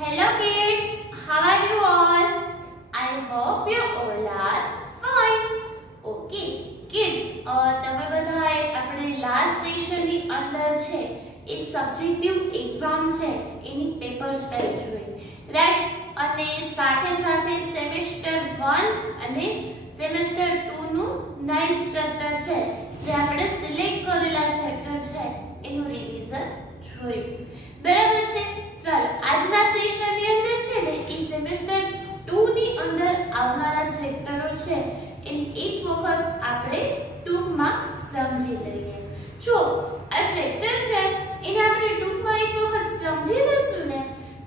Hello kids, how are you all? I hope you all are fine. Okay, kids, તમે બધાએ આપણે last સેશનની અંદર છે એ સબ્જેક્ટિવ એક્ઝામ છે એની પેપર સ્ટાઇલ જોઈ, રાઈટ? અને સાથે સાથે સેમેસ્ટર 1 અને સેમેસ્ટર 2 નું 9th ચેપ્ટર છે જે આપણે સિલેક્ટ કરેલા ચેપ્ટર છે એનું રિવિઝન જોયું, બરાબર છે? ચાલો આજના સેશનની અંદર છે ને એ સેમેસ્ટર 2 ની અંદર આવનારા ચેપ્ટરો છે એની એક વખત આપણે ટૂંકમાં સમજી લઈએ. જો આ ચેપ્ટર છે એને આપણે ટૂંકમાં એક વખત સમજી લઈશું ને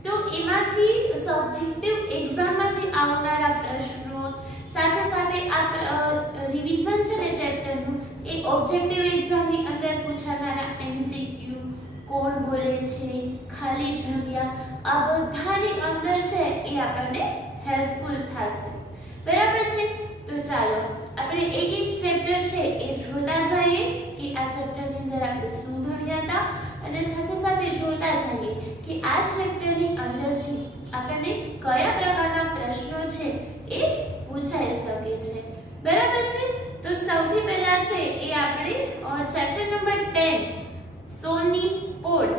તો એમાંથી સબ્જેક્ટિવ એક્ઝામમાંથી આવનારા પ્રશ્નો સાથે સાથે આ રિવિઝન છે ને ચેપ્ટરનું એ ઓબ્જેક્ટિવ એક્ઝામની અંદર પૂછાનારા એમસીક્યુ, કોણ બોલે છે, ખાલી જગ્યા, આ બધાની અંદર છે એ આપણને હેલ્પફુલ થશે, બરાબર છે? તો ચાલો આપણે એક એક ચેપ્ટર છે એ જોતા જઈએ કે આ ચેપ્ટરની અંદર આપણે શું ભણ્યા હતા અને સાથે સાથે જોતા જઈએ કે આ ચેપ્ટરની અંદરથી આપણને કયા પ્રકારના પ્રશ્નો છે એ પૂછાઈ શકે છે, બરાબર છે? તો સૌથી પહેલા છે એ આપણે ચેપ્ટર નંબર 10 સોની પોડ,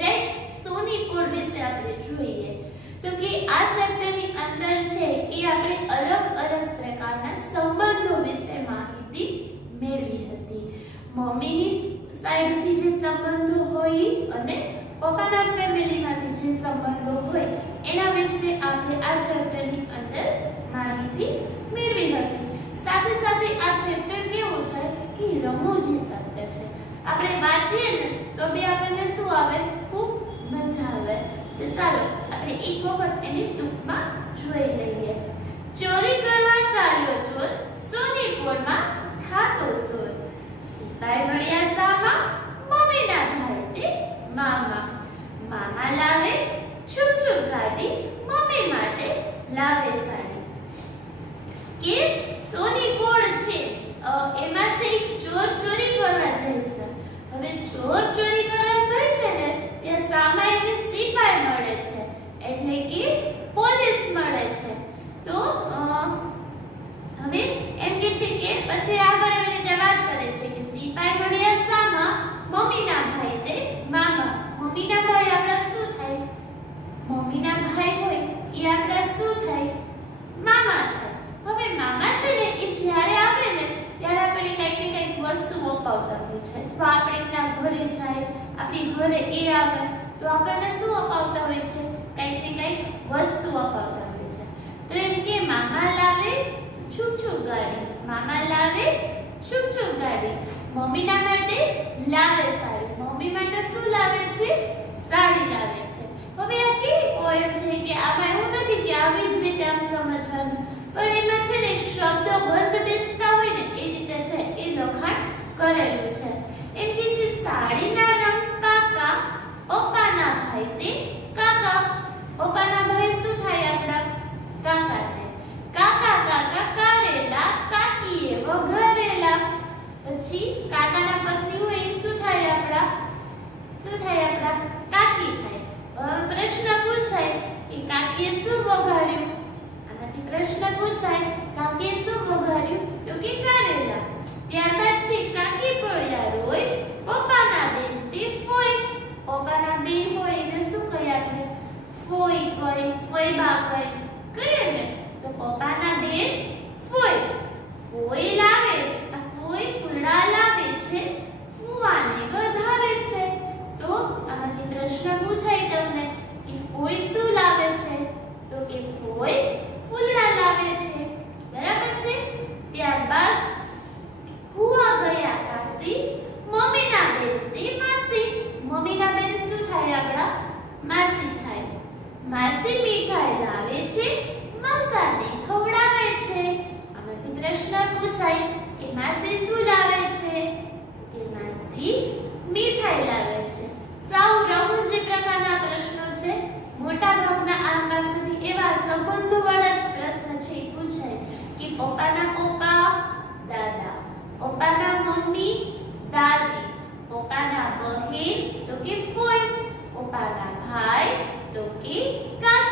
રાઈટ? સોની પોડ વિશે આપણે જોઈએ તો કે આ ચેપ્ટરની અંદર છે એ આપણે અલગ અલગ પ્રકારના સંબંધો વિશે માહિતી મેળવી હતી. મમ્મીની સાઈડથી જે સંબંધો હોય અને પપ્પાના ફેમિલીમાંથી જે સંબંધો હોય એના વિશે આપણે આ ચેપ્ટરની અંદર માહિતી મેળવી હતી. સાથે સાથે આ ચેપ્ટર કેવું છે કે રમૂજી ચેપ્ટર છે. આપણે વાંચીએ ને તો બી આપણને શું આવે? ખૂબ મજા આવે. તો ચાલો આપણે એક વખત એને ટૂંકમાં જોઈ લઈએ. ચોરી કરવા ચાલ્યો ચોર, સોની પોડમાં થાતો સોર. સિપાઈ મળ્યા સામા, મમ્મીના ભાઈ તે મામા. મામા લાવે છુપ છુપ ગાડી, મમ્મી માટે લાવે સાડી. કે સોની પોડ છે એમાં છે એક ચોર ચોરી કરવા જાય છે. હવે ચોર ચોરી કરવા જાય છે ને ત્યાં સામે એને સિપાઈ મળે છે, એટલે કે પોલીસ મળે છે. તો હવે એમ કે છે કે પછી આગળ એવી રીતે વાત કરે છે કે સિપાઈ મળ્યા સામા, મમ્મીના ભાઈ તે મામા. મમ્મીના ભાઈ આપણા શું થાય? મમ્મીના ભાઈ હોય એ આપણા શું થાય? મામા થાય. હવે મામા છે ને એ જ્યારે આવે ને ત્યારે આપણે કંઈક ને કંઈક વસ્તુ અપાવતા હોય છે. તો આપણે એમના ઘરે જાય, આપણી ઘરે એ આવે તો આપણને શું અપાવતા હોય છે? કંઈક ને કંઈક વસ્તુ અપાવતા હોય છે. તો એમ કે મામા લાવે છુપ છુપ ગાડી, મામા લાવે છુપ છુપ ગાડી. મમ્મીના માટે લાવે સાડી. મમ્મી માટે શું લાવે છે? સાડી લાવે છે. હવે આ કેવી પોએમ છે કે આમાં એવું નથી કે આવી જ રીતે આમ સમજવાનું, પણ એમાં છે ને શબ્દો બંધ બેસતા હોય ને એ રીતે છે એ લખાણ કરેલું છે. એમ કે છે સાડીના રંગ પાકા, પપ્પાના ભાઈ તે કાકા. પપ્પાના ભાઈ શું થાય? આપણા કાકા થાય. કાકા કાકા કારેલા, કાકીએ વઘારેલા. પછી કાકાના પત્ની હોય એ શું થાય? આપણા શું થાય? આપણા કાકી થાય. પ્રશ્ન પૂછાય કે કાકીએ શું વઘાર્યું? આનાથી પ્રશ્ન પૂછાય કાકીએ શું વઘાર્યું? તો કે કારેલા. ત્યારબાદ છે કાકી પડ્યા રોય, પપ્પાના બેન તે ફોઈ. પપ્પાના બેન હોય એને શું કહે આપણે? ફોઈ કહે, ફોઈબા કહે, કહીએ ને? તો પપ્પાના બેન ફોઈ. ફોઈ લાવે છે, આ ફોઈ ફૂલડા લાવે છે, ફુવાને વધાવે છે. તો આમાંથી પ્રશ્ન પૂછાય તમને કે ફોઈ શું લાવે છે? તો કે ફોઈ ફૂલડા લાવે છે, બરાબર છે? ત્યારબાદ હુઆ ગયા કાશી, મમ્મીના બેન તે માસી. મમ્મીના બેન શું થાય? આપણા માસી થાય. માસી મીઠાઈ લાવે છે, માસાને ખવડાવે છે. આમાંથી પ્રશ્ન પૂછાય કે માસી શું લાવે છે? કે માસી મીઠાઈ લાવે છે. સાવ રમૂજી પ્રકારના પ્રશ્નો છે. મોટા ભાગના આ પાઠમાંથી એવા સંબંધોવાળા જ પ્રશ્ન છે એ પૂછાય કે પપ્પાના પપ્પા દાદા, પપ્પાના મમ્મી દાદી, પપ્પાના બહેન તો કે ફોઈ, પપ્પાના ભાઈ તો કે કાકા.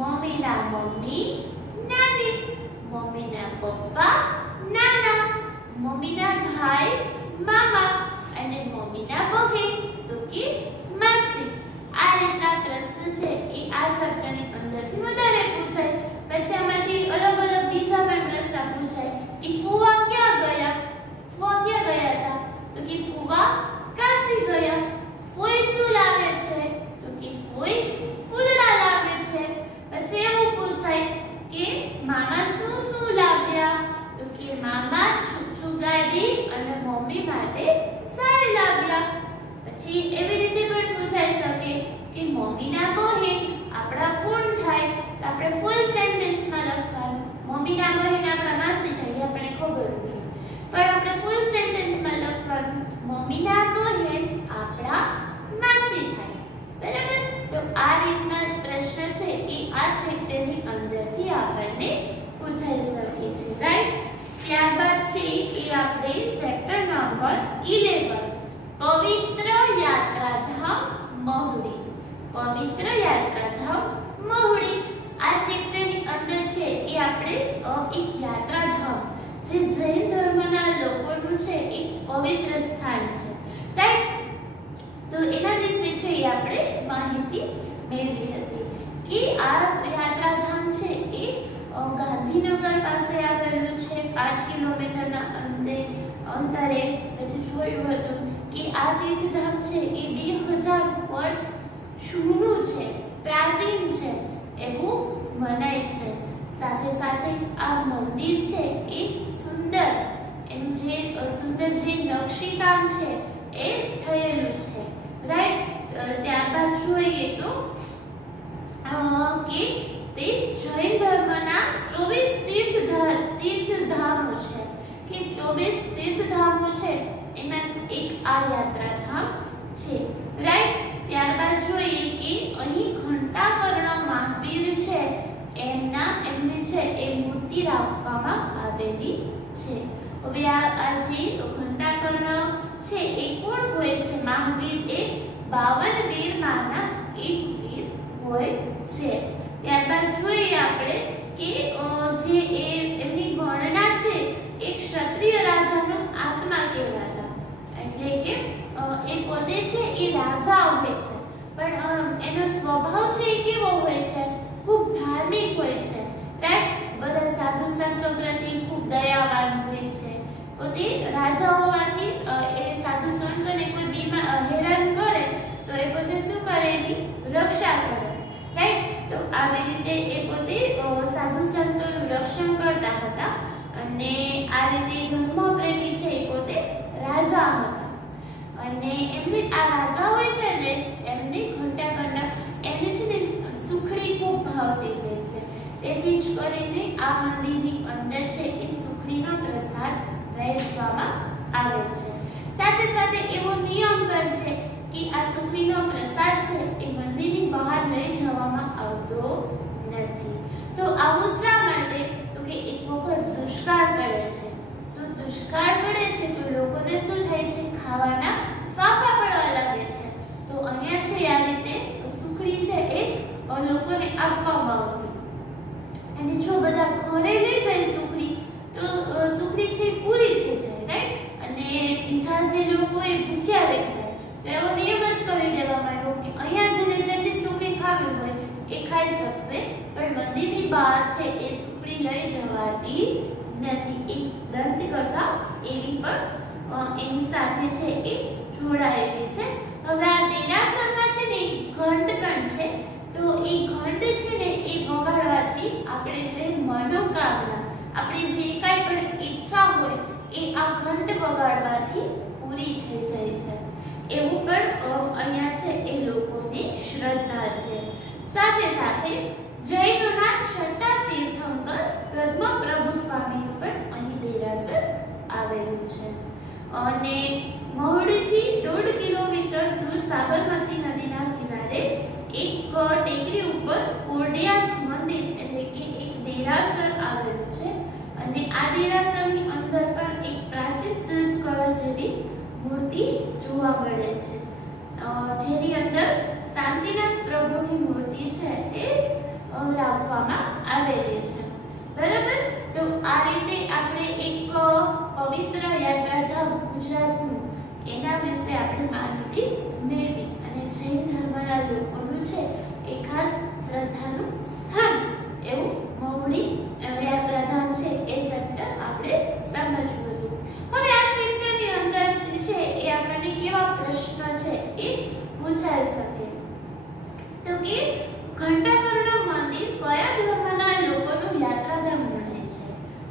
મમ્મીના મમ્મી નાની, મમ્મીના પપ્પા નાના, મમ્મીના ભાઈ મામા અને મમ્મીના બહેન તો કે માસી. આ રીતના પ્રશ્ન છે એ આ ચેપ્ટરની અંદરથી વધારે પૂછાય. પછી આમાંથી અલગ અલગ બીજા પણ પ્રશ્ન પૂછાય કે ફુવા ક્યાં ગયા, ફુવા ક્યાં ગયા હતા તો કે ફુવા કાશી ગયા. ફોઈ શું લાવે છે તો કે ફોઈ ફૂલડા લાવે છે. પછી એવું પૂછાય કે મામા શું શું લાવ્યા તો કે મામા છૂછુ ગાડી અને મમ્મી માટે સાડી લાવ્યા. પછી એવી રીતે પણ પૂછાઈ શકે કે મમ્મીના બહેન આપણા કોણ થાય તો આપણે ફૂલ સેન્ટેન્સમાં લખવાનું. મમ્મીના બહેન આપણા માસી થાય આપણે ખબર છે, પણ આપણે ફૂલ સેન્ટેન્સમાં લખવાનું મમ્મીના બહેન આપણા માસી થાય. બરાબર? તો આ રીતના પ્રશ્ન છે એ આ ચેપ્ટરની અંદરથી આપણને પૂછાઈ શકે છે. રાઈટ? ત્યારબાદ છે એ આપણે ચેપ્ટર નંબર 11 પવિત્ર યાત્રાધામ મહુડી. પવિત્ર યાત્રાધામ મહુડી આ ચેપ્ટરની અંદર છે એ આપણે એક યાત્રાધામ જે જૈન ધર્મના લોકોનું છે એક પવિત્ર સ્થાન છે. રાઈટ? તો એના વિશે છે એ આપણે માહિતી મેળવી હતી કે આ યાત્રાધામ છે એ ગાંધીનગર પાસે આવેલું છે 5 કિલોમીટરના અંતરે. પછી જોયું હતું કે આ તીર્થધામ છે એ 2000 વર્ષ જૂનું છે, પ્રાચીન છે એવું મનાય છે. સાથે સાથે આ મંદિર છે એ સુંદર, એનું જે સુંદર જે નકશીકામ છે એ થયેલું છે. રાઈટ? ત્યારબાદ જોઈએ તો કે તે જૈન ધર્મના 24 તીર્થધામો છે કે 24 તીર્થધામો છે એમાં એક આ યાત્રાધામ છે. રાઈટ? ત્યારબાદ જોઈએ કે અહીં ઘંટાકર્ણ મહાવીર છે એમની છે એ મૂર્તિ રાખવામાં આવેલી છે. હવે આ જે ઘંટાકર્ણ છે એ કોણ હોય છે? મહાવીર એ 52 વીરમાંના એક વીર હોય છે. ત્યારબાદ જોઈએ આપણે કે જે એમની ગણના છે એક ક્ષત્રિય રાજાનો આત્મા કહેવાતા. એટલે કે એ પોતે છે એ રાજા હોય છે, પણ એનો સ્વભાવ છે એ કેવો હોય છે? ખૂબ ધાર્મિક હોય છે. રાઈટ? બધા સાધુ સંતો પ્રત્યે ખૂબ દયાવાન હોય છે. પોતે રાજા હોવાથી એ સાધુ સંતોને કોઈ હેરાન કરે તો એ પોતે શું કરે? એની રક્ષા કરે. રાઈટ? તો આવી રીતે એ પોતે સાધુ સંતોનું રક્ષણ કરતા હતા અને આ રીતે ધર્મપ્રેમી છે એ પોતે રાજા હતા. અને એમને આ રાજા હોય છે ને એમને ઘંટાકર્ણ એમને છે ને સુખડી ખૂબ ભાવતી હોય છે. તેથી જ કરીને આ મંદિરની અંદર છે એ સુખડીનો પ્રસાદ વહેંચવામાં આવે છે. સાથે સાથે એવો નિયમ પણ છે કે આ સુખડીનો પ્રસાદ છે એ મંદિરની બહાર લઈ જવામાં આવતો નથી. તો આવું શા માટે? તો કે એક વખત દુષ્કાળ પડે છે. તો દુષ્કાળ પડે છે તો લોકોને શું થાય છે? ખાવાના ફાફા પડવા લાગે છે. તો અહીંયા છે આ રીતે સુખડી છે એ લોકોને આપવામાં આવતી. અને જો બધા ઘરે લઈ જાય સુખડી તો સુખડી છે પૂરી થઈ જાય. રાઈટ? અને બીજા જે લોકો એ ભૂખ્યા રહી જાય તો એવો નિયમ જ કરી દેવામાં આવ્યો કે અહીંયા જેને જેટલી સુખડી ખાવી હોય એ ખાઈ શકશે, પણ મંદિરની બહાર છે એ સુખડી લઈ જવાતી નથી. એક દંત કરતા એવી પણ એની સાથે છે એ જોડાયેલી છે. હવે આ દેરાસરમાં છે ને ઘંટ પણ છે. તો એ ઘંટ છે ને એ વગાડવાથી આપણે જે મનોકામના, આપણે જે કાંઈ પણ ઈચ્છા હોય એ આ ઘંટ વગાડવાથી પૂરી થઈ જાય છે. એવું પણ અહીંયા છે એ લોકોની શ્રદ્ધા છે. સાથે સાથે જૈનોના છઠ્ઠા તીર્થંકર પદ્મપ્રભુ સ્વામીનું પણ અહીં દેરાસર આવેલું છે. અને મહુડીથી 1.5 કિલોમીટર દૂર સાબરમતી નદીના કિનારે એક ટેકરી ઉપર કોડિયા મંદિર એટલે કે એક દેરાસર આવેલું છે. અને આ દેરાસરની અંદર પણ એક પ્રાચીન શિલ્પકળા જેવી મૂર્તિ જોવા મળે છે, જેની અંદર શાંતિનાથ પ્રભુની મૂર્તિ છે એ આપવામાં આવેલી છે. બરાબર. તો આ રીતે આપણે એક પવિત્ર યાત્રાધામ ગુજરાતનું એના વિશે આપણે માહિતી મેળવી અને જૈન ધર્મના લોકોનું છે એ ખાસ શ્રદ્ધાનું સ્થાન એવું મહુડી યાત્રાધામ છે એ ચેપ્ટર આપણે સમજવું હતું. હવે આ ચેપ્ટરની અંદર છે એ આપણને કેવા પ્રશ્ન છે એ પૂછાઈ શકે. તો કે ઘંટાકર્ણ મંદિર કયા ધર્મના લોકોનું યાત્રાધામ ગણાય છે?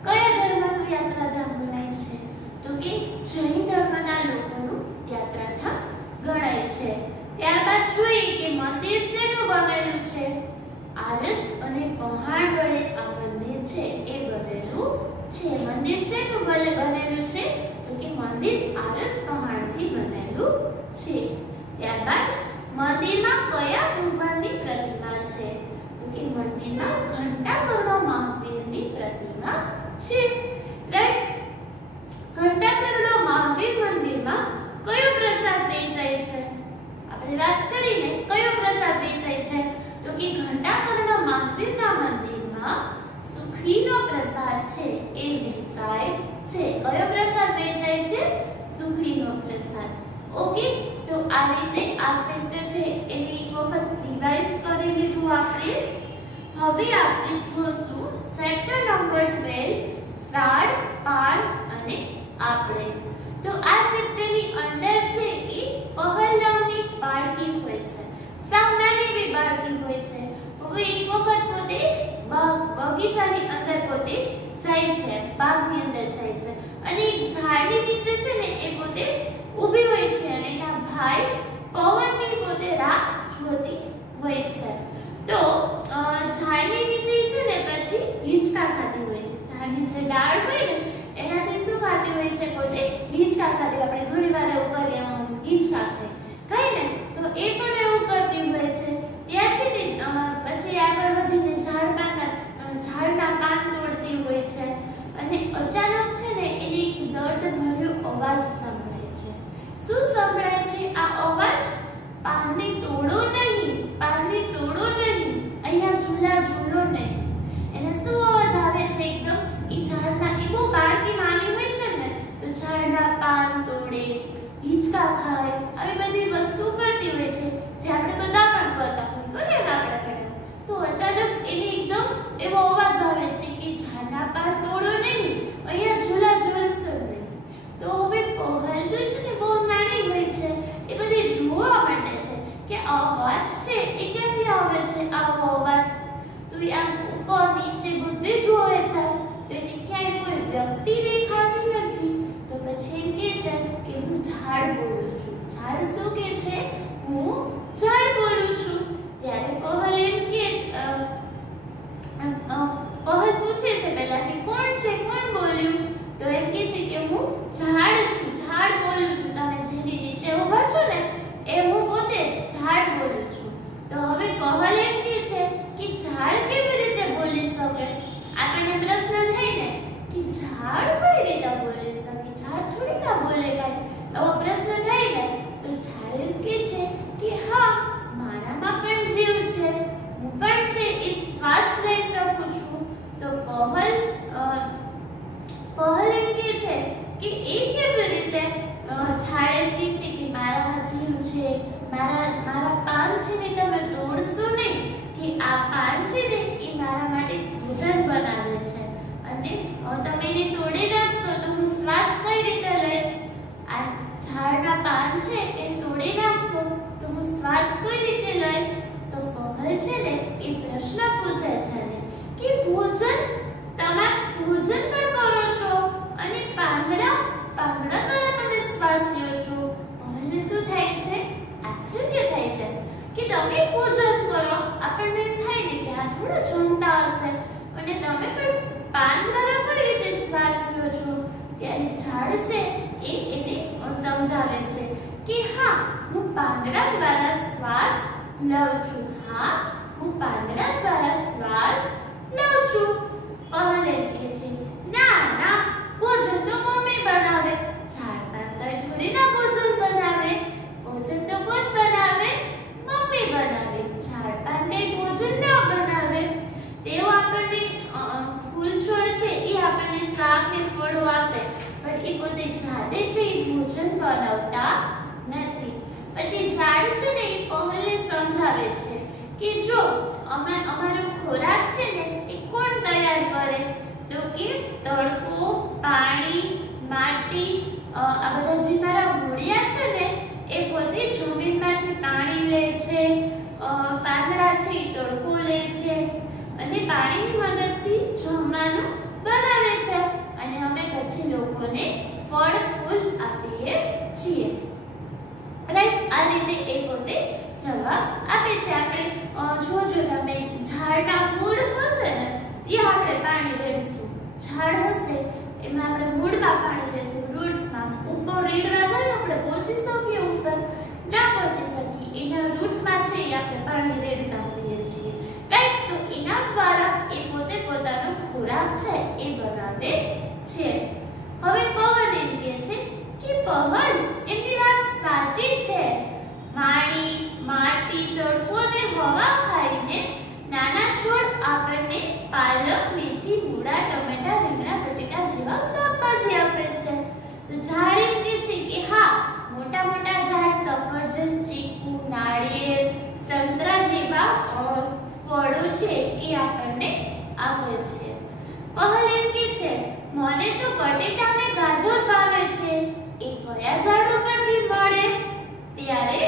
કયા ધર્મનું યાત્રાધામ ગણાય છે? તો કે જૈન ધર્મના લોકોનું યાત્રાધામ ગણાય છે. ત્યારબાદ જોઈએ કે મંદિર શેનું બનેલું છે? આરસ અને પહાડ વડે આ મંદિર છે એ બનેલું છે. મંદિર શેનું બનેલું છે? તો કે મંદિર આરસ પહાડથી બનેલું છે. ત્યારબાદ મંદિરમાં કયા ભગવાનની પ્રતિમા છે? તો કે મંદિરમાં ઘંટાકર્ણ મહાવીરની પ્રતિમા છે. રાઈટ. ઘંટાકર્ણ મહાવીર મંદિરમાં કયો પ્રસાદ વેચાય છે? આપણે વાત કરીને કયો પ્રસાદ વેચાય છે? તો કે ઘંટાકર્ણ મહાવીરના મંદિરમાં સુખડીનો પ્રસાદ છે એ વેચાય છે. કયો પ્રસાદ વેચાય છે? સુખડીનો પ્રસાદ. ઓકે. તો આ રીતે આ ચેપ્ટર છે એને એક વખત રિવાઇઝ કરી દીધું આપણે. હવે આપણે જોશું ચેપ્ટર નંબર 12 ઝાડ, પાન અને આપણે. તો આ ચેપ્ટરની અંદર છે એ પહલવની બાળકી હોય છે. સાવ નાની એવી બાળકી હોય છે. હવે એક વખત પોતે બગીચાની અંદર પોતે જાય છે, બાગની અંદર જાય છે અને એક ઝાડની નીચે છે ને એ પોતે ઊભી હોય છે અને એના ભાઈ પવનની પોતે રાહ જોતી હોય છે. તો ઝાડની નીચે છે ને પછી હિંચકા ખાતી હોય છે. ઝાડની જે ડાળ હોય ને એનાથી શું ખાતી હોય છે? પોતે હિંચકા ખાતી. આપણે ઘણીવાર એવું કરીએ, હિંચકા ખાય ને, તો એ પણ એવું કરતી હોય છે. ત્યાં છે ને પછી આગળ વધીને ઝાડના પાન તોડતી હોય છે અને અચાનક છે ને એને એક દર્દભર્યો અવાજ સંભળાય છે. શું સંભળાય છે આ અવાજ? પાનને તોડો નહીં, પાનને તોડો નહીં, અહીંયા ઝૂલો નહીં. એને શું અવાજ આવે છે? એકદમ એ ઝાડના, એ બહુ બાળકી માની હોય છે ને, તો ઝાડના પાન તોડે, હિંચકા ખાય, આવી બધી વસ્તુ કરતી હોય છે જે આપણે બધા પણ કરતા હોય, કરીએ ને આપણે. તો અચાનક એને એકદમ એવો અવાજ આવે છે કે ઝાડના પાન તોડો નહીં, અહીંયા ઝૂલશો નહીં. તો હવે પહલ તો છે ને બહુ નાની હોય છે, એ બધી જોવા માંડે છે કે આ અવાજ છે એ ક્યાંથી આવે છે આવો અવાજ. તો એ આમ ઉપર નીચે બધે જોવે છે તો એને ક્યાંય કોઈ વ્યક્તિ દેખાતી નથી. તો પછી એમ કહે છે કે હું ઝાડ બોલું છું. ઝાડ શું કહે છે? હું ઝાડ બોલું છું. ત્યારે પહલ એમ કહે છે, પહલ પૂછે છે પહેલા કે કોણ છે, કોણ બોલ્યું? તો એમ કહે છે કે હું ઝાડ છું, ઝાડ બોલું છું. તમે જેની નીચે ઊભા છો ને એ હું પોતે જ ઝાડ બોલું છું. તો હવે પહલ એમ કહે છે કે ઝાડ કેવી રીતે બોલી શકે? આપણને પ્રશ્ન થાય ને કે ઝાડ કઈ રીતે બોલી શકે? ઝાડ થોડી ના બોલે કાંઈ. એવો પ્રશ્ન થાય ને તો ઝાડ એમ કહે છે કે હા, મારામાં પણ જીવ છે, હું પણ છે એ શ્વાસ લઈ શકું છું. તો પહલ એમ કહે છે કે એ કેવી રીતે? ઝાડ એમ કહે છે કે મારામાં જીવ છે, મારા પાન છે ને તમે તોડશો નહીં, કે આ પાન છે ને એ મારા માટે ભોજન બનાવે છે અને તમે એને તોડી નાખશો તો હું શ્વાસ કઈ રીતે લઈશ? આ ઝાડના પાન છે એ તોડી નાખશો તો હું શ્વાસ કઈ રીતે લઈશ? તો પહલ છે ને એ પ્રશ્ન પૂછે છે ને કે ભોજન, તમે ભોજન પણ કરો છો અને પાંદડા દ્વારા તમે શ્વાસ લ્યો છો. પહલને શું થાય છે? આશ્ચર્ય થાય છે કે તમે ભોજન કરો, આપણને થાય ને કે આ થોડા જમતા હશે અને તમે પણ પાન દ્વારા કઈ રીતે શ્વાસ લ્યો છો? ત્યારે ઝાડ છે એ એને સમજાવે છે કે હા, હું પાંદડા દ્વારા શ્વાસ લઉં છું. હા, હું પાંદડા દ્વારા શ્વાસ લઉં છું. પહલ એમ કહે છે ના, ભોજન તો મમ્મી બનાવે. ઝાડ પાન થોડી ના ભોજન બનાવે. ભોજન તો કોણ બનાવે? મમ્મી બનાવે. ઝાડ પાન કઈ ભોજન ના બનાવે. બનાવતા નથી. પછી ઝાડ છે ને એ પહલને સમજાવે છે કે જો અમારો ખોરાક છે ને એ કોણ તૈયાર કરે, તો કે તડકો, પાણી, માટી, આ બધા જે મારા મૂળિયા છે ને એ પોતે જમીનમાંથી પાણી લે છે, પાંદડા છે એ તડકો લે છે અને પાણીની મદદથી જમવાનું બનાવે છે અને અમે પછી લોકોને ફળ ફૂલ આપીએ છીએ. રાઈટ, આ રીતે એ પોતે જવાબ આપે છે. આપણે જોજો તમે ઝાડના મૂળ હશે ને ત્યાં આપણે પાણી રેડીશું. ઝાડ હશે એમાં આપણે મૂળમાં પાણી રેડીશું, રૂટ્સમાં. ઉપર રેડવા જાય આપણે પહોંચી શકીએ, ઉપર ના પહોંચી શકીએ, એના રૂટમાં છે એ આપણે પાણી રેડતા હોઈએ છીએ. રાઈટ, તો એના દ્વારા એ પોતે પોતાનો ખોરાક છે એ બનાવે છે. હવે પવન એમ કહે છે કે પવન એમની વાત સાચી છે. પાણી, માટી, તડકો અને હવા ખાઈને નાના છોડ આપણને પાલક, મેથી, મૂળા, ટમેટા, રીંગણા, બટેટા જેવા શાકભાજી આપે છે. તો ઝાડ એમ કહે છે કે હા, મોટા મોટા ઝાડ સફરજન, ચીકુ, નાળિયેર, સંતરા જેવા ફળો છે એ આપણને આપે છે. પહલ એમ કહે છે મને તો બટેટા અને ગાજર ભાવે છે, એ કયા ઝાડ ઉપરથી મળે? ત્યારે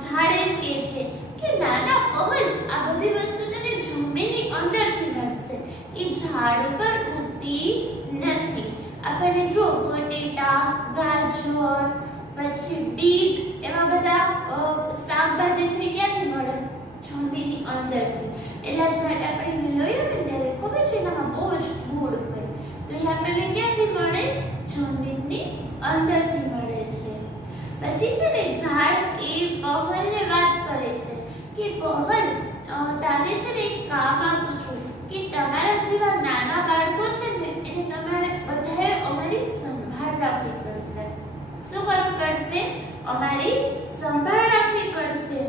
ઝાડ એમ કહે છે કે નાના પહલ, આ બધી વસ્તુ તને જમીનની અંદરથી મળશે, એ ઝાડ ઉપર ઉગતી નથી. આપણને જો બટેટા, ગાજર, પછી બીટ એવા બધા શાકભાજી છે ક્યાંથી મળે? જમીનની અંદરથી. એટલા જ માટે આપણે લઈએ ને ત્યારે ખબર છે એનામાં બહુ જ મૂળ હોય, તો એ આપણને ક્યાંથી મળે? જમીનની અંદરથી મળે છે. પછી છે ને ઝાડ એ પહલને વાત કરે છે કે પહલ, તાને છે ને એક કામ આપું છું કે તમારા જેવા નાના બાળકો છે ને એને તમારે બધાએ અમારી સંભાળ રાખવી પડશે. શું કરવું પડશે? અમારી સંભાળ રાખવી પડશે.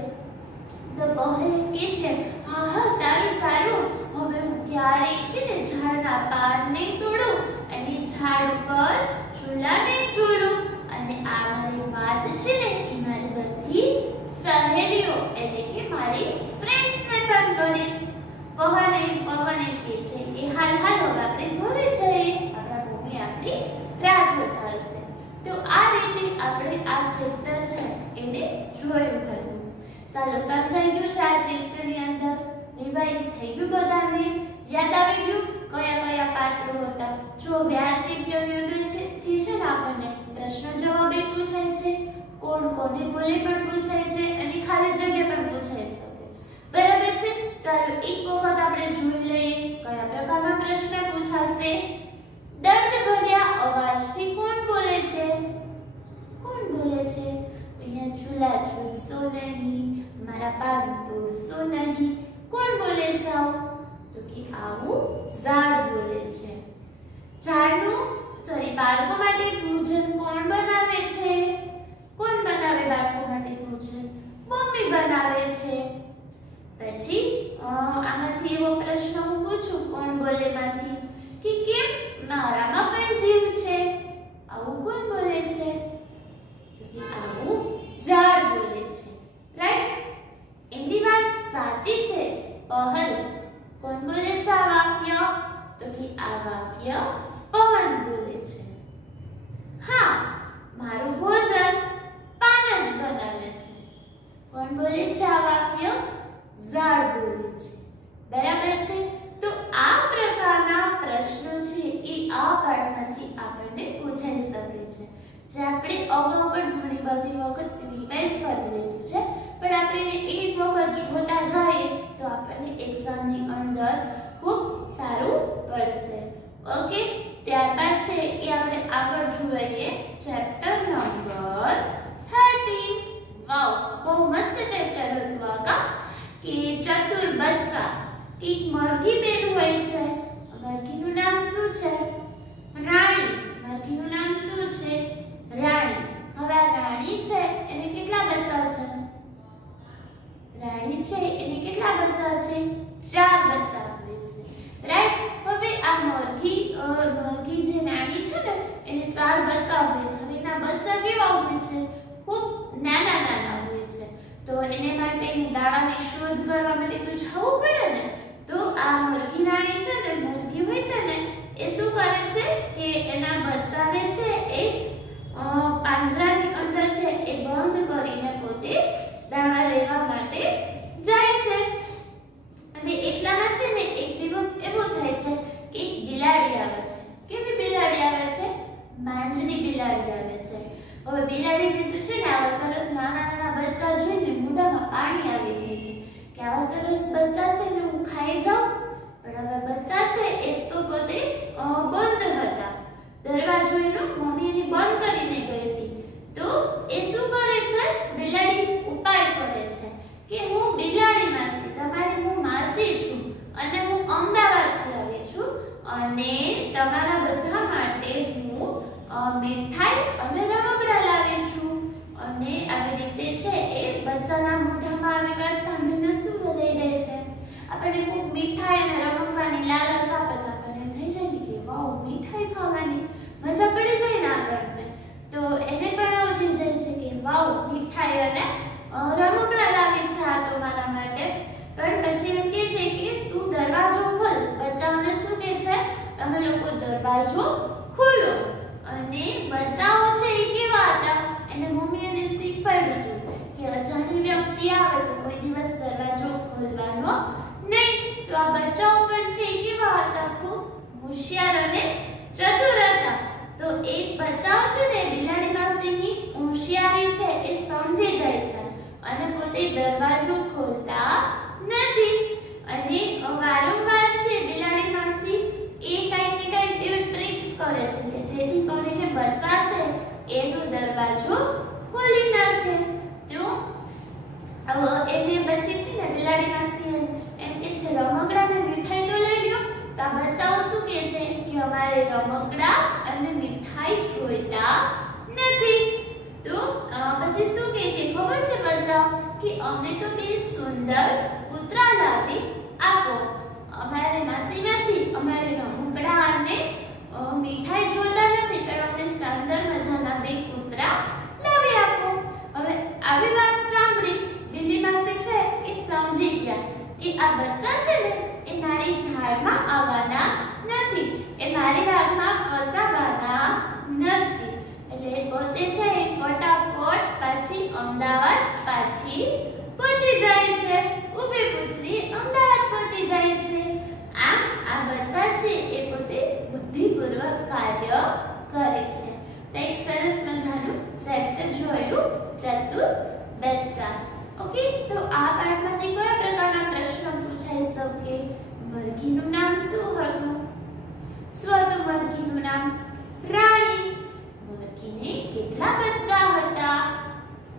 તો પહલ કહે છે હા હા, સારું સારું, હવે હું ક્યારેય છે ને ઝાડના પાન નહીં તોડું અને ઝાડ ઉપર ચૂલા નહીં જોડું અને આ મારી વાત છે ને એ મારી બધી સહેલીઓ એટલે કે મારી ફ્રેન્ડ્સને પણ કરીશ. પવન કહે છે કે હાલ હાલ હવે આપણે ઘરે જઈએ, આપણા મમ્મી આપણી રાહ જોતા હશે. તો આ રીતે આપણે આ ચેપ્ટર છે એને જોયું હતું. ચાલો, સમજાઈ ગયું છે આ ચેપ્ટરની અંદર? રિવાઇઝ થઈ ગયું? બધાને યાદ આવી ગયું કયા કયા પાત્રો હતા? જો આ ચેપ્ટરની અંદર થી છે ને આપણને પ્રશ્ન જવાબ એ પૂછાય છે, કોણ કોને બોલે પણ પૂછાય છે અને ખાલી જગ્યા પણ પૂછાઈ શકે. બરાબર છે? ચાલો એક વખત આપણે જોઈ લઈએ કયા પ્રકારના પ્રશ્ન પૂછાશે. દર્દભર્યા અવાજથી કોણ બોલે છે? કોણ બોલે છે? અહીંયા ચૂલા જોઈશો નહીં, મારા પાન તોડશો નહીં, કોણ બોલે છે આવું? તો કે આવું ઝાડ બોલે છે. બાળકો માટે ભોજન કોણ બનાવે છે? કોણ બનાવે બાળકો માટે ભોજન? મમ્મી બનાવે છે. પછી આમાંથી એવો પ્રશ્ન હું પૂછું કોણ બોલે માંથી કે કેમ મારામાં પણ જીવ છે, આવું કોણ બોલે છે? તો કે આવું ઝાડ બોલે છે. રાઈટ? એમની વાત સાચી છે. પહલ કોણ બોલે છે આ વાક્ય? તો કે આ વાક્ય પવન બોલે છે. હા, મારું ભોજન પાન જ બનાવે છે. કોણ બોલે છે આ વાક્ય? ઝાડ બોલે છે. બરાબર છે? તો આ પ્રકારના પ્રશ્નો છે એ આ પાઠમાંથી આપણને પૂછાઈ શકે છે, જે આપણે અગાઉ પણ ઘણી બધી વખત રિવાઇઝ કરી લીધું છે, પણ આપણે એક વખત જોતા જઈએ તો આપણને એક્ઝામની અંદર ખૂબ સારું પડશે. ઓકે, ત્યારબાદ છે એ આપણે આગળ જોઈએ ચેપ્ટર નંબર 13. વાવ, બહુ મસ્ત ચેપ્ટર હતું આ કે ચતુર બચ્ચા. એક મરઘી બેન હોય છે. મરઘીનું નામ શું છે? રાણી. મરઘીનું નામ શું છે? રાણી. હવે આ રાણી છે એને કેટલા બચ્ચા છે? રાણી છે એને કેટલા બચ્ચા છે? 4 બચ્ચા હોય છે. રાઈટ? હવે આ મરઘી જે રાણી છે ને એને 4 બચ્ચા હોય છે. એના બચ્ચા કેવા હોય થવું પડે ને, તો આ મરઘી રાણી છે ને, મરઘી હોય છે ને, એ શું કરે છે કે એના બચ્ચાને છે એ પાંજરાની અંદર છે એ બંધ કરીને પોતે દાણા લેવા માટે જાય છે. અને એટલામાં છે ને એક દિવસ એવો થાય છે કે એક બિલાડી આવે છે. કેવી બિલાડી આવે છે? માંજરી બિલાડી આવે છે. હવે બિલાડીને તો છે ને આવા સરસ નાના નાના બચ્ચા જોઈને મોઢામાં પાણી આવી જાય છે કે આવા સરસ બચ્ચા છે ને હું ખાઈ જાઉં. પણ હવે બચ્ચા છે એક તો પોતે બંધ હતા, દરવાજો એનો મમ્મી એની બંધ કરીને ગઈ હતી. તો એ શું કરે છે? બિલાડી ઉપાય કરે છે કે હું બિલાડી માસી, તમારી હું માસી છું અને હું અમદાવાદથી આવી છું અને તમારા બધા માટે હું મીઠાઈ અને રમકડા લાવી છું. અને આવી રીતે છે એ બચ્ચાના મોઢામાં આવી વાત સાંભળીને શું ભરાઈ જાય છે? આપણે ખૂબ મીઠાઈ અને રમકડાની લાલચ આપે તો આપણને એમ થઈ જાય ને કે વાવ, મીઠાઈ ખાવાની મજા પડી જાય ને આપણને. તો એને પણ એવું થઈ જાય છે કે વાવ, મીઠાઈ અને રમકડા લાવી છે આ તો મારા માટે. પણ પછી એમ કહે છે કે તું દરવાજો ખોલ. બચ્ચાઓને શું કહે છે? તમે લોકો દરવાજો ખોલો. અને બચ્ચાઓ છે એ કેવા હતા? એને મમ્મી એને શીખવાડ્યું હતું કે અજાણી વ્યક્તિ આવે તો કોઈ દિવસ દરવાજો ખોલવાનો નહીં. તો આ બચ્ચાઓ પણ છે એ કેવા હતા? ખૂબ હોશિયાર અને ચતુર હતા. તો એક બચ્ચાઓ છે ને બિલાડી માસીની હોશિયારી છે એ સમજી જાય છે અને પોતે દરવાજો ખોલતા નથી. અને વારંવાર છે બિલાડી માસી એ કંઈક ને કંઈક એવી ટ્રિક્સ કરે છે કે જેથી કરીને બચ્ચા છે એનો દરવાજો ખોલી નાખે. તો એને પછી છે ને બિલાડી માસી એમ કે છે રમકડા અને મીઠાઈ તો લઈ લો. તો આ બચ્ચાઓ શું કહે છે કે અમારે રમકડા અને મીઠાઈ જોઈતા નથી. તો પછી શું કહે છે ખબર છે બચ્ચાઓ? કે અમને તો બે સુંદર કૂતરા લાવી આપો. અમારે માસી અમારે રમકડા અને મીઠાઈ જોતા નથી, પણ અમને સુંદર મજાના બે કૂતરા લાવી આપો. હવે આવી વાત સાંભળી બિલ્લી માસી છે એ સમજી ગયા કે આ બચ્ચા છે ને એ મારી ઝાડમાં આવવાના નથી, એ મારી વાતમાં ફસાવાના નથી. એટલે પોતે છે એ ફટાફટ પાછી અમદાવાદ પાછી પહોંચી જાય છે. ઊભી પૂછડી અમદાવાદ પહોંચી જાય છે. આમ આ બચ્ચા છે એ પોતે બુદ્ધિપૂર્વક કાર્ય કરે છે. તો એક સરસ મજાનું ચેપ્ટર જોયું, ચતુર બચ્ચા. ઓકે, તો આ પાઠમાંથી કયા પ્રકારના પ્રશ્નો પૂછાઈ શકે? મરઘીનું નામ શું હતું? શું હતું મરઘીનું નામ? રાણી. મરઘીને કેટલા બચ્ચા હતા?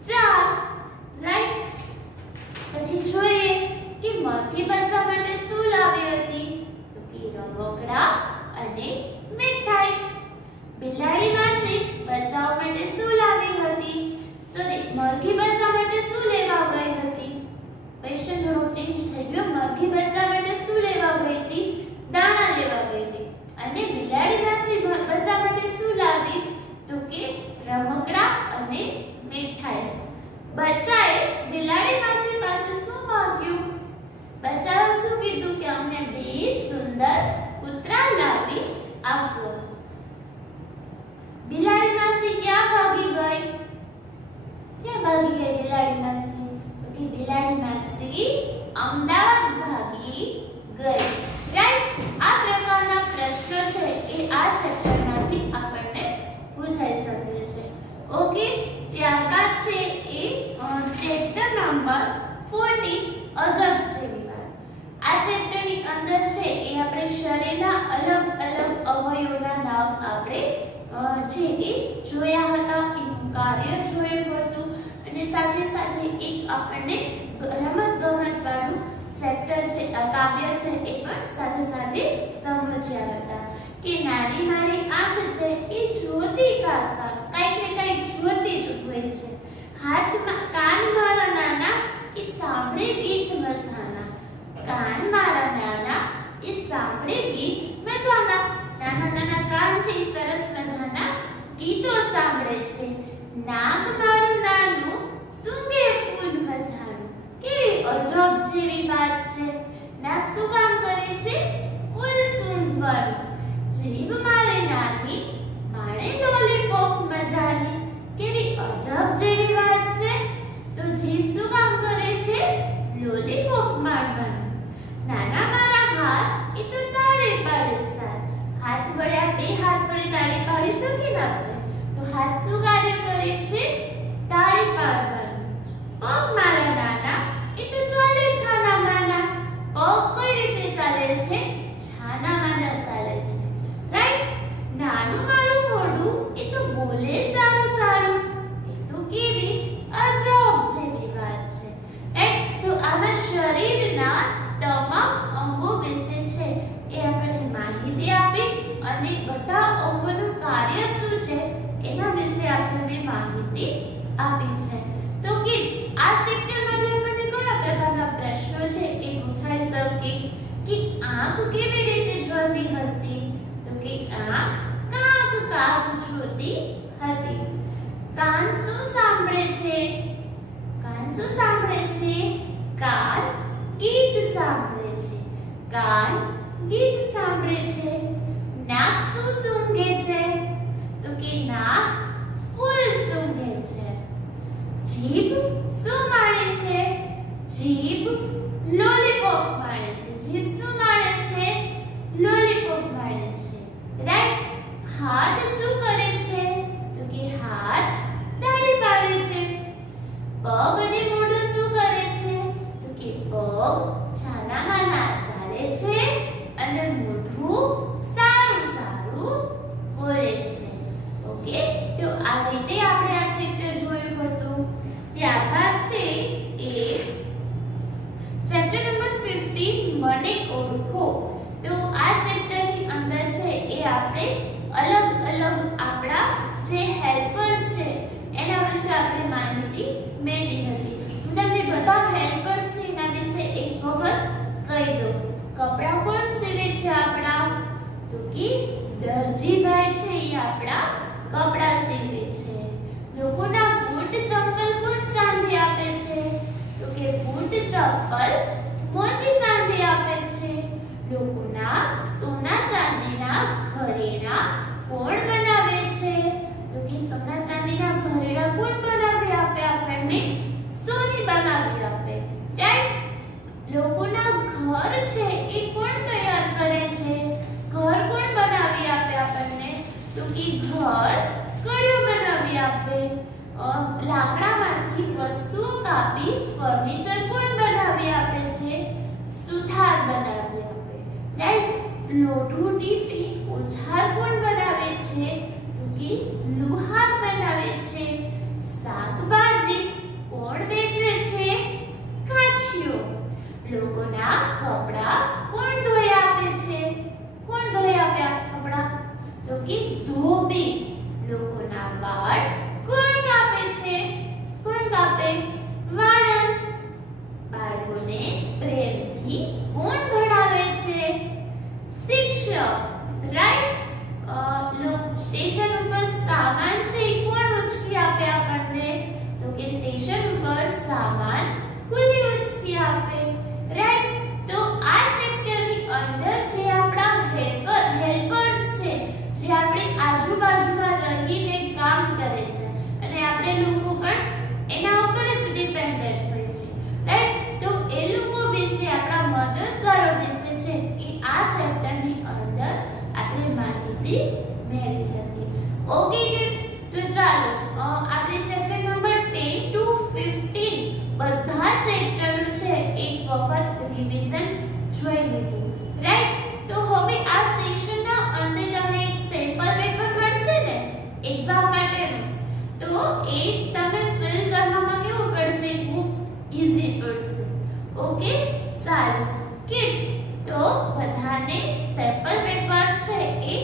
4. રાઈટ. પછી જોઈએ કે મરઘી બચ્ચા માટે શું લાવી હતી? તો કે રમકડા અને મીઠાઈ. બિલાડી માસી બચ્ચાઓ માટે શું લાવી હતી? સોરી, મરઘી બચ્ચા માટે શું લેવા ગઈ હતી? ક્વેશ્ચન થોડો ચેન્જ થઈ ગયો. મરઘી બચ્ચા માટે શું લેવા ગઈ હતી? દાણા લેવા ગઈ હતી. અને બિલાડી માસી બચ્ચા માટે શું લાવી? તો કે રમકડા અને મીઠાઈ. બચ્ચાએ બિલાડી માસી પાસે શું માંગ્યું? બચ્ચાએ શું કીધું કે અમને બે સુંદર કૂતરા લાવી આપો. બિલાડી માસી ક્યાં ભાગી ગઈ? ક્યાં ભાગી ગઈ બિલાડી માસી? તો કે બિલાડી માસી અમદાવાદ ભાગી ગઈ. રાઈટ. આ પ્રકારના પ્રશ્નો છે એ આ ચેપ્ટરમાંથી આપણને પૂછાઈ શકે છે. ઓકે, ત્યારબાદ છે એ ચેપ્ટર નંબર 40 અજબ જેવી વાત. આ ચેપ્ટરની અંદર છે એ આપણે શરીરના અલગ અલગ અવયવોના નામ આપણે જે એ જોયા હતા, એનું કાર્ય જોયું હતું અને સાથે સાથે એક આપણને રમત-ગમત વાળું ચેપ્ટર છે, કાવ્ય છે એ પણ સાથે સાથે સમજ્યા હતા કે નાની નાની આંખ છે એ જોતી કાકા કંઈક ને કંઈક જોતી જ હોય છે. હાથમાં કાન મારા નાના એ સાંભળે ગીત મજાના. કાન મારા નાના એ સાંભળે ગીત મજાના. નાના નાના કાન છે એ સરસ મજાના ગીતો સાંભળે છે. નાક મારું નાનું સૂંઘે ફૂલ મજાનું. કેવી અજબ જેવી વાત છે. શું કામ કરે છે? ફૂલ સૂંઘવાનું. જીભ મારે નાની, માણે લોલીપોપ મજાની. કેવી અજબ જેવી વાત છે. તો જીભ શું કામ કરે છે? લોલીપોપ મારવાનું. નાના મારા હાથ, એ તો તાળે પાડે સાથ. હાથ વડે આ બે હાથ વડે તાળી પાડી શકીએ ને આપણે. તો હાથ શું કાર્ય કરે છે? તાળી પાડવાનું. પગ મારા નાના, એ તો ચાલે છાના માના. પગ કઈ રીતે ચાલે છે? છાના માના ચાલે છે. રાઈટ? નાનું મારું મોઢું, એ તો બોલે સારું સારું. એ તો કેવી અજબ જેવી વાત છે. રાઈટ? તો આમાં શરીરના તમામ અંગો વિશે છે એ આપણને માહિતી આપી અને બધા અંગોનું કાર્ય શું છે એના વિશે આપણને માહિતી આપી છે. તો કિડ્સ, આ ચેપ્ટરમાંથી આપણને કયા પ્રકારના પ્રશ્નો છે એ પૂછાઈ શકે કે આંખ કેવી રીતે જોતી હતી? તો કે આંખ કાક કાક જોતી હતી. કાન શું સાંભળે છે? કાન શું સાંભળે છે? કાન ગીત સાંભળે છે. કાન ગીત સાંભળે છે. નાક શું સૂંઘે છે? તો કે નાક ફૂલ સૂંઘે છે. જીભ શું માણે છે? જીભ લોલીપોપ માણે છે. જીભ શું માણે છે? લોલીપોપ માણે છે. રાઈટ? હાથ શું કરે છે? તો કે હાથ તાળી પાડે છે. પગ અને મોઢું શું કરે છે? તો કે પગ છાનામાના ચાલે છે અને મોઢું સારું સારું બોલે છે. ઓકે, તો આ રીતે આપણે આ ચેપ્ટર જોયું હતું. ત્યારબાદ છે એ ચેપ્ટર નંબર 15 મને ઓળખો. તો આ ચેપ્ટરની અંદર છે એ આપણે અલગ અલગ આપણા જે હેલ્પર્સ છે એના વિશે આપણે માહિતી મેળવી હતી. હું તમને બધા હેલ્પર્સ છે એના વિશે એક વખત કહી દઉં. કપડાં કોણ સીવે છે આપણા? તો કે દરજીભાઈ છે એ આપણા કપડાં સીવે છે. લોકોના બૂટ ચંપલ કોણ સાંધી આપે છે? તો કે બૂટ ચંપલ મોચી સાંધી આપે છે. લોકોના સોના ચાંદીના ઘરેણા કોણ બનાવે છે? તો કે સોના ચાંદીના ઘરેણા કોણ બનાવી આપે આપણને? સોની બનાવી આપે. રાઈટ? લોકોના ઘર છે એ કોણ તૈયાર કરે છે? ઘર કોણ બનાવી આપે આપણને? તો કે ઘર કડિયો બનાવી આપે. લાકડામાંથી વસ્તુઓ કાપી ફર્નિચર કોણ બનાવી આપે છે? સુથાર બનાવી આપે. રાઈટ? લોઢું ટીપી ઓછાર કોણ બનાવે છે? તો કે લુહાર બનાવે છે. શાકભાજી કોણ વેચે છે? કાછીઓ. લોકોના કપડાં કોણ ધોઈ આપે છે? કોણ ધોઈ આપે આ કપડાં? તો કે ધોબી. લોકોના વાળ કોણ કાપે છે? કોણ કાપે? વાળંદ. બાળકોને પ્રેમથી કોણ ભણાવે છે? શિક્ષક. રાઈટ? સ્ટેશન ઉપર સામાન છે એ કોણ ઉચકી આપે આપણને? તો કે સ્ટેશન ઉપર સામાન કુલી ઉચકી આપે. રાઈટ? તો આ ચેપ્ટરની અંદર જે આપણા હેલ્પર્સ છે જે આપણી આજુબાજુમાં રહીને કામ કરે છે અને આપણે લોકો પણ એના ઉપર જ ડિપેન્ડન્ટ હોય છે. રાઈટ? તો એ લોકો વિશે આપણા મદદગારો વિશે છે એ આ ચેપ્ટરની અંદર આપણે માહિતી મેળવી હતી. ઓકે કિડ્સ, તો ચાલો આપણે ચેપ્ટર નંબર 10 to 15 બધા ચેપ્ટરનું છે એક વખત રિવિઝન જોઈ લીધું. રાઈટ? તો હવે આ સેશનના અંતે તમને એક સેમ્પલ પેપર મળશે ને એક્ઝામ માટેનું. તો એ તમે ફિલ કરવામાં કેવું પડશે? ખૂબ ઈઝી પડશે. ઓકે, ચાલો કિડ્સ, તો બધાને સેમ્પલ પેપર છે એ